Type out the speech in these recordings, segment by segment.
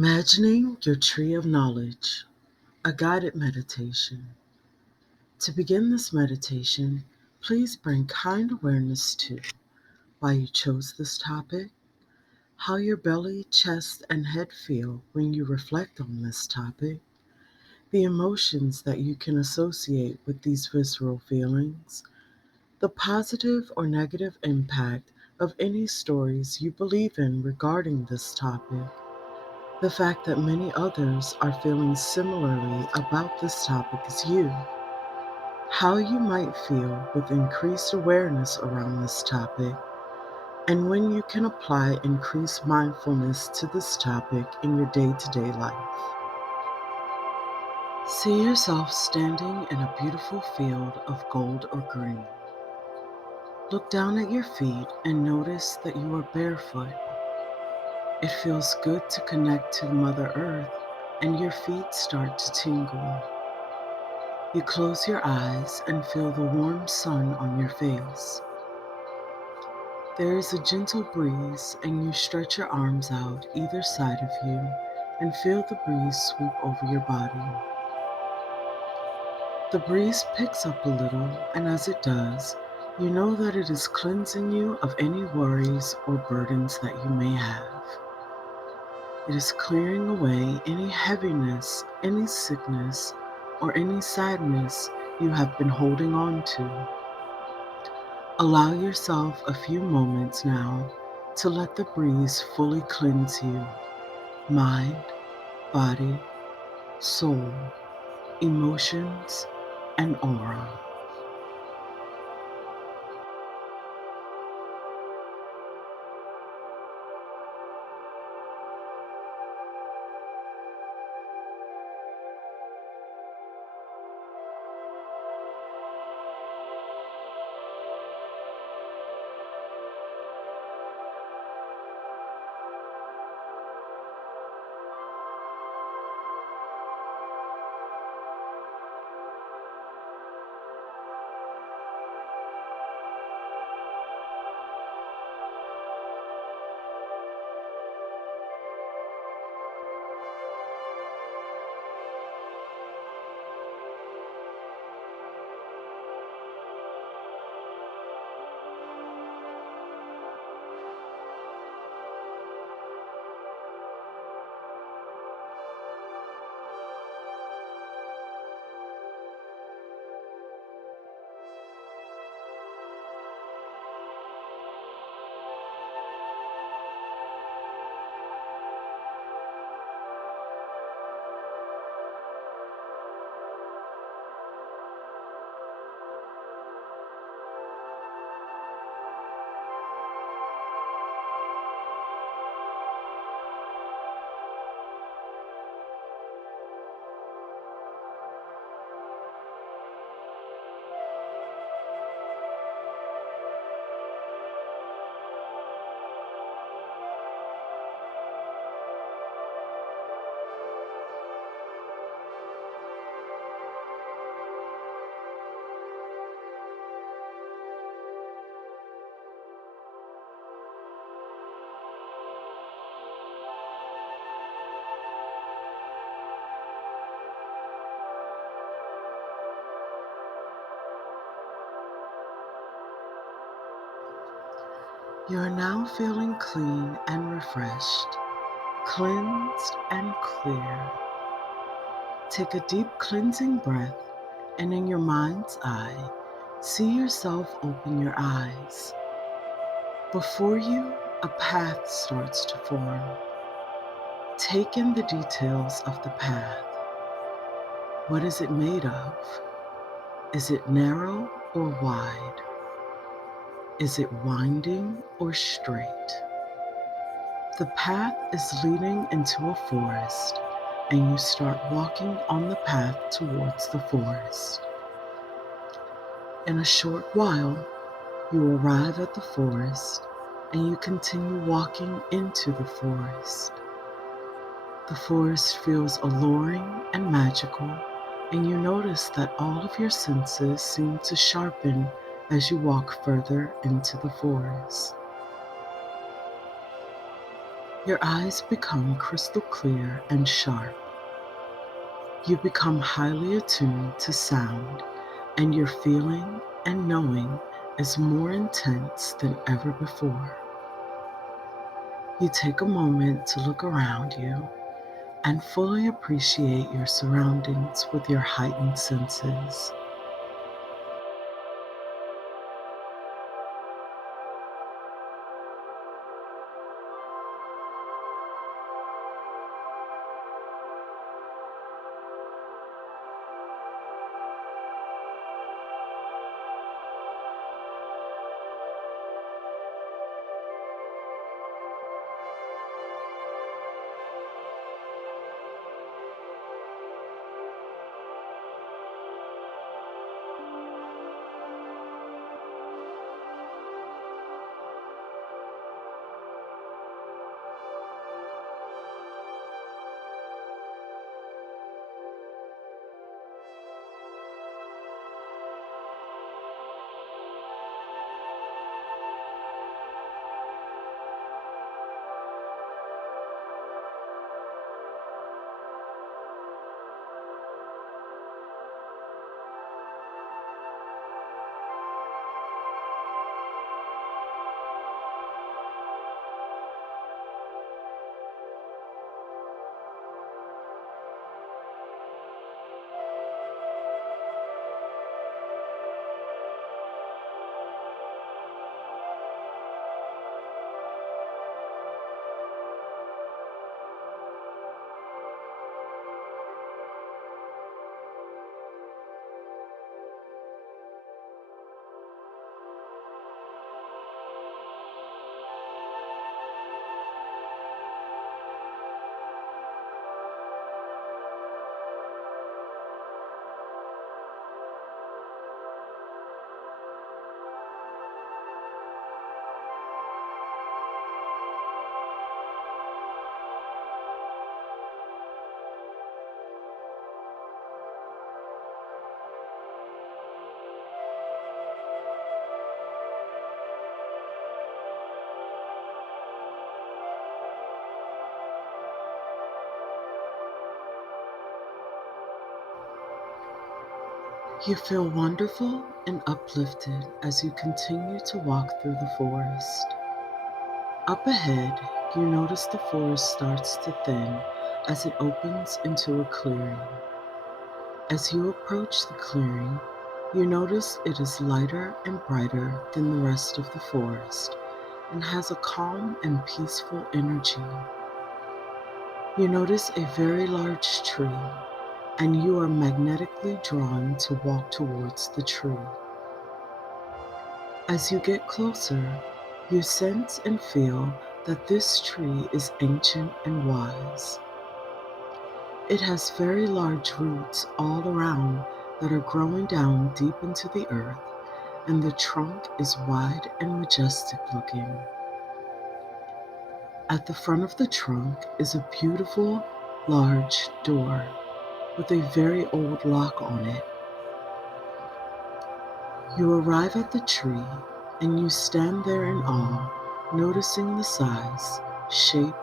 Imagining your tree of knowledge, a guided meditation. To begin this meditation, please bring kind awareness to why you chose this topic, how your belly, chest, and head feel when you reflect on this topic, the emotions that you can associate with these visceral feelings, the positive or negative impact of any stories you believe in regarding this topic, the fact that many others are feeling similarly about this topic as you, how you might feel with increased awareness around this topic, and when you can apply increased mindfulness to this topic in your day-to-day life. See yourself standing in a beautiful field of gold or green. Look down at your feet and notice that you are barefoot. It feels good to connect to Mother Earth, and your feet start to tingle. You close your eyes and feel the warm sun on your face. There is a gentle breeze, and you stretch your arms out either side of you and feel the breeze sweep over your body. The breeze picks up a little, and as it does, you know that it is cleansing you of any worries or burdens that you may have. It is clearing away any heaviness, any sickness, or any sadness you have been holding on to. Allow yourself a few moments now to let the breeze fully cleanse you, mind, body, soul, emotions, and aura. You are now feeling clean and refreshed, cleansed and clear. Take a deep cleansing breath, and in your mind's eye, see yourself open your eyes. Before you, a path starts to form. Take in the details of the path. What is it made of? Is it narrow or wide? Is it winding or straight? The path is leading into a forest, and you start walking on the path towards the forest. In a short while, you arrive at the forest, and you continue walking into the forest. The forest feels alluring and magical, and you notice that all of your senses seem to sharpen as you walk further into the forest. Your eyes become crystal clear and sharp. You become highly attuned to sound, and your feeling and knowing is more intense than ever before. You take a moment to look around you and fully appreciate your surroundings with your heightened senses. You feel wonderful and uplifted as you continue to walk through the forest. Up ahead, you notice the forest starts to thin as it opens into a clearing. As you approach the clearing, you notice it is lighter and brighter than the rest of the forest and has a calm and peaceful energy. You notice a very large tree, and you are magnetically drawn to walk towards the tree. As you get closer, you sense and feel that this tree is ancient and wise. It has very large roots all around that are growing down deep into the earth, and the trunk is wide and majestic looking. At the front of the trunk is a beautiful, large door with a very old lock on it. You arrive at the tree and you stand there in awe, noticing the size, shape,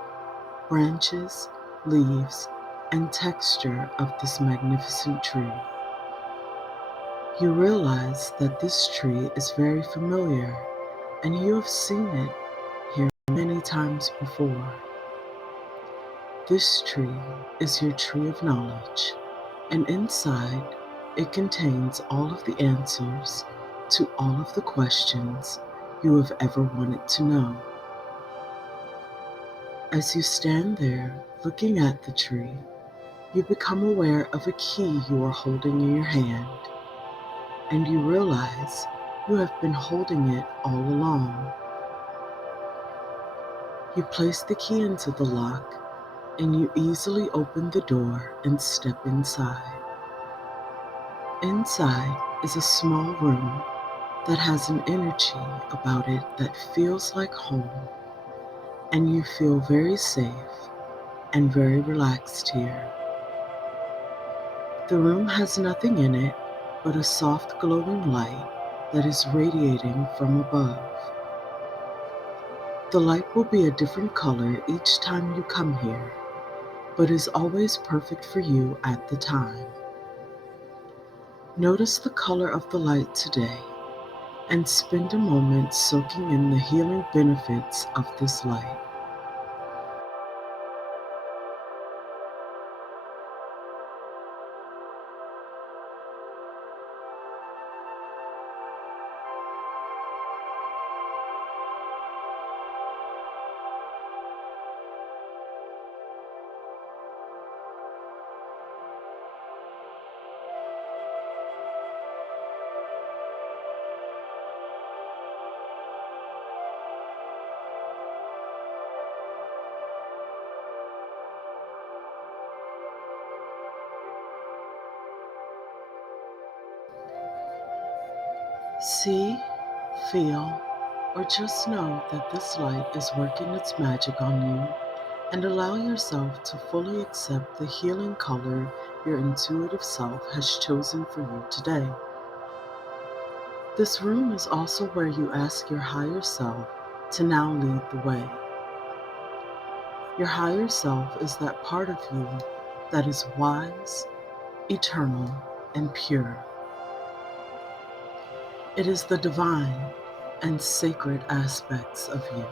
branches, leaves, and texture of this magnificent tree. You realize that this tree is very familiar and you have seen it here many times before. This tree is your tree of knowledge, and inside it contains all of the answers to all of the questions you have ever wanted to know. As you stand there looking at the tree, you become aware of a key you are holding in your hand, and you realize you have been holding it all along. You place the key into the lock, and you easily open the door and step inside. Inside is a small room that has an energy about it that feels like home, and you feel very safe and very relaxed here. The room has nothing in it but a soft glowing light that is radiating from above. The light will be a different color each time you come here, but is always perfect for you at the time. Notice the color of the light today and spend a moment soaking in the healing benefits of this light. See, feel, or just know that this light is working its magic on you, and allow yourself to fully accept the healing color your intuitive self has chosen for you today. This room is also where you ask your higher self to now lead the way. Your higher self is that part of you that is wise, eternal, and pure. It is the divine and sacred aspects of you.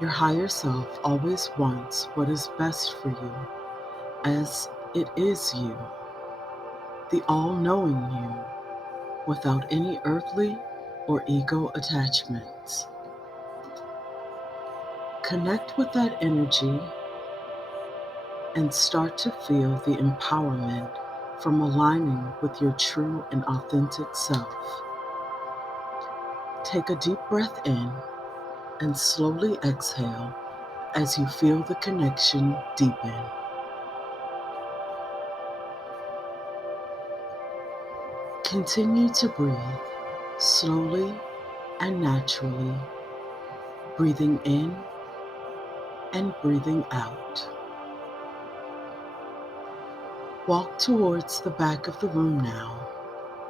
Your higher self always wants what is best for you, as it is you, the all-knowing you, without any earthly or ego attachments. Connect with that energy and start to feel the empowerment from aligning with your true and authentic self. Take a deep breath in and slowly exhale as you feel the connection deepen. Continue to breathe slowly and naturally, breathing in and breathing out. Walk towards the back of the room now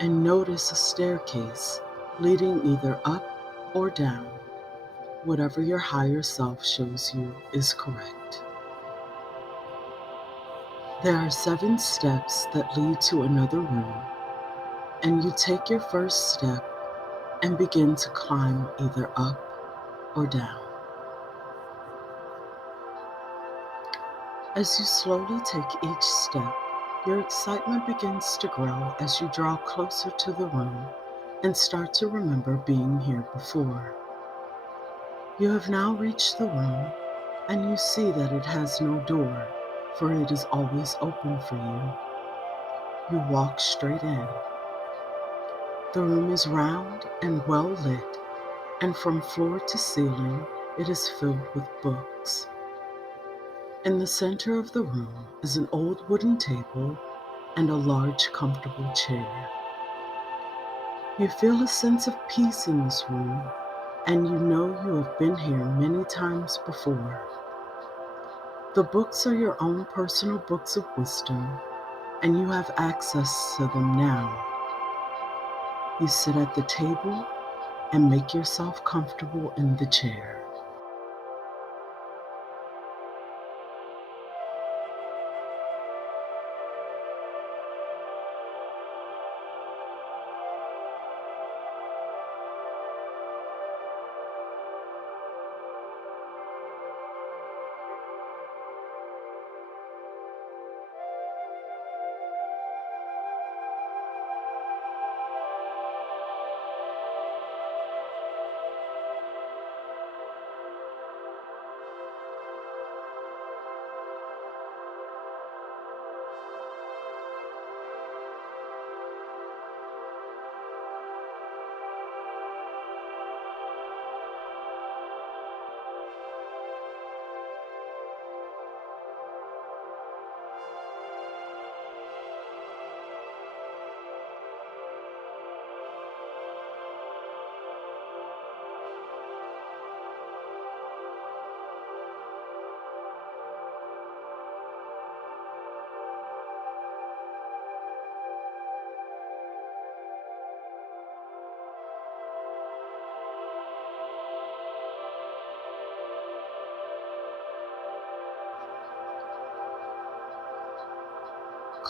and notice a staircase leading either up or down. Whatever your higher self shows you is correct. There are 7 steps that lead to another room, and you take your first step and begin to climb either up or down. As you slowly take each step, your excitement begins to grow as you draw closer to the room and start to remember being here before. You have now reached the room, and you see that it has no door, for it is always open for you. You walk straight in. The room is round and well lit, and from floor to ceiling, it is filled with books. In the center of the room is an old wooden table and a large, comfortable chair. You feel a sense of peace in this room, and you know you have been here many times before. The books are your own personal books of wisdom, and you have access to them now. You sit at the table and make yourself comfortable in the chair.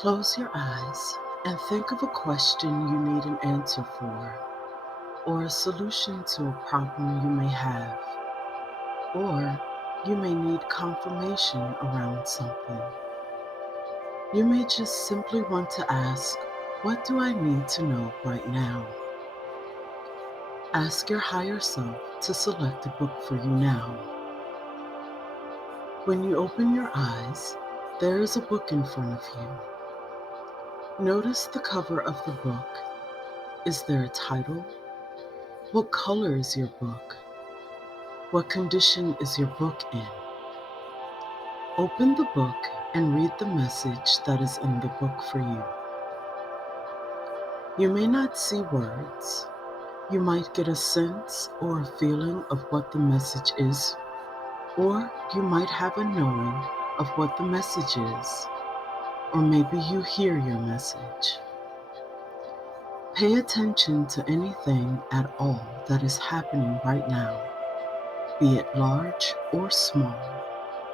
Close your eyes and think of a question you need an answer for, or a solution to a problem you may have, or you may need confirmation around something. You may just simply want to ask, what do I need to know right now? Ask your higher self to select a book for you now. When you open your eyes, there is a book in front of you. Notice the cover of the book. Is there a title? What color is your book? What condition is your book in? Open the book and read the message that is in the book for you. You may not see words. You might get a sense or a feeling of what the message is, or you might have a knowing of what the message is, or maybe you hear your message. Pay attention to anything at all that is happening right now, be it large or small,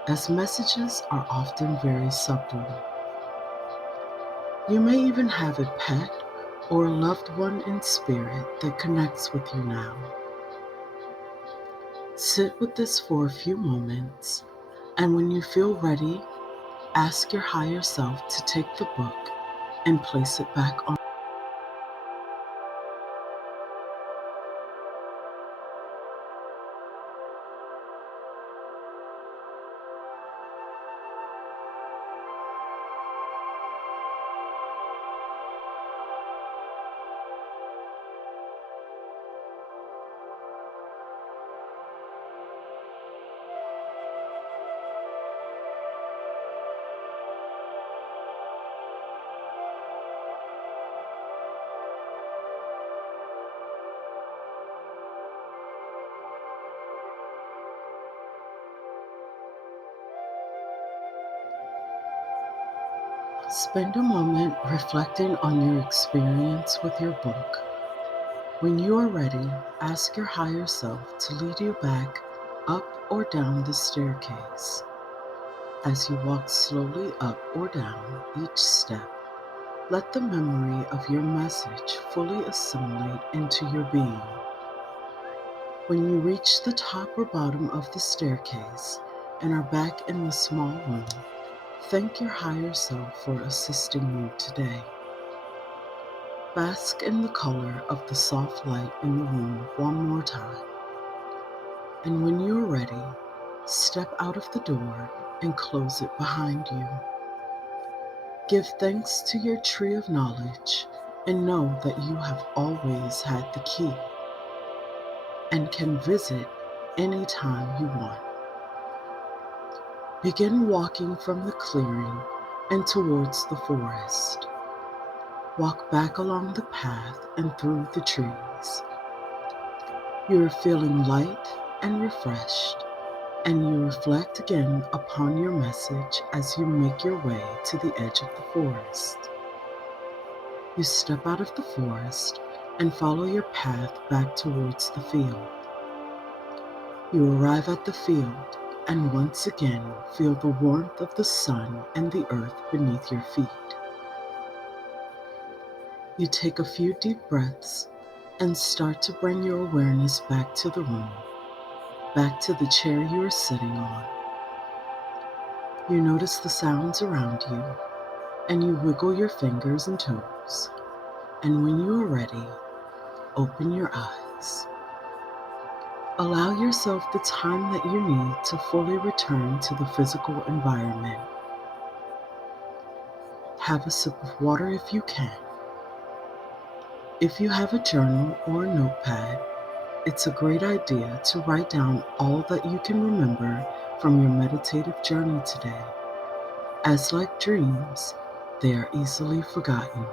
as messages are often very subtle. You may even have a pet or a loved one in spirit that connects with you now. Sit with this for a few moments, and when you feel ready, ask your higher self to take the book and place it back on. Spend a moment reflecting on your experience with your book. When you are ready, ask your higher self to lead you back up or down the staircase. As you walk slowly up or down each step, let the memory of your message fully assimilate into your being. When you reach the top or bottom of the staircase and are back in the small room, thank your higher self for assisting you today. Bask in the color of the soft light in the room one more time. And when you are ready, step out of the door and close it behind you. Give thanks to your tree of knowledge and know that you have always had the key and can visit anytime you want. Begin walking from the clearing and towards the forest. Walk back along the path and through the trees. You are feeling light and refreshed, and you reflect again upon your message as you make your way to the edge of the forest. You step out of the forest and follow your path back towards the field. You arrive at the field and once again feel the warmth of the sun and the earth beneath your feet. You take a few deep breaths and start to bring your awareness back to the room, back to the chair you are sitting on. You notice the sounds around you, and you wiggle your fingers and toes. And when you are ready, open your eyes. Allow yourself the time that you need to fully return to the physical environment. Have a sip of water if you can. If you have a journal or a notepad, it's a great idea to write down all that you can remember from your meditative journey today, as like dreams, they are easily forgotten.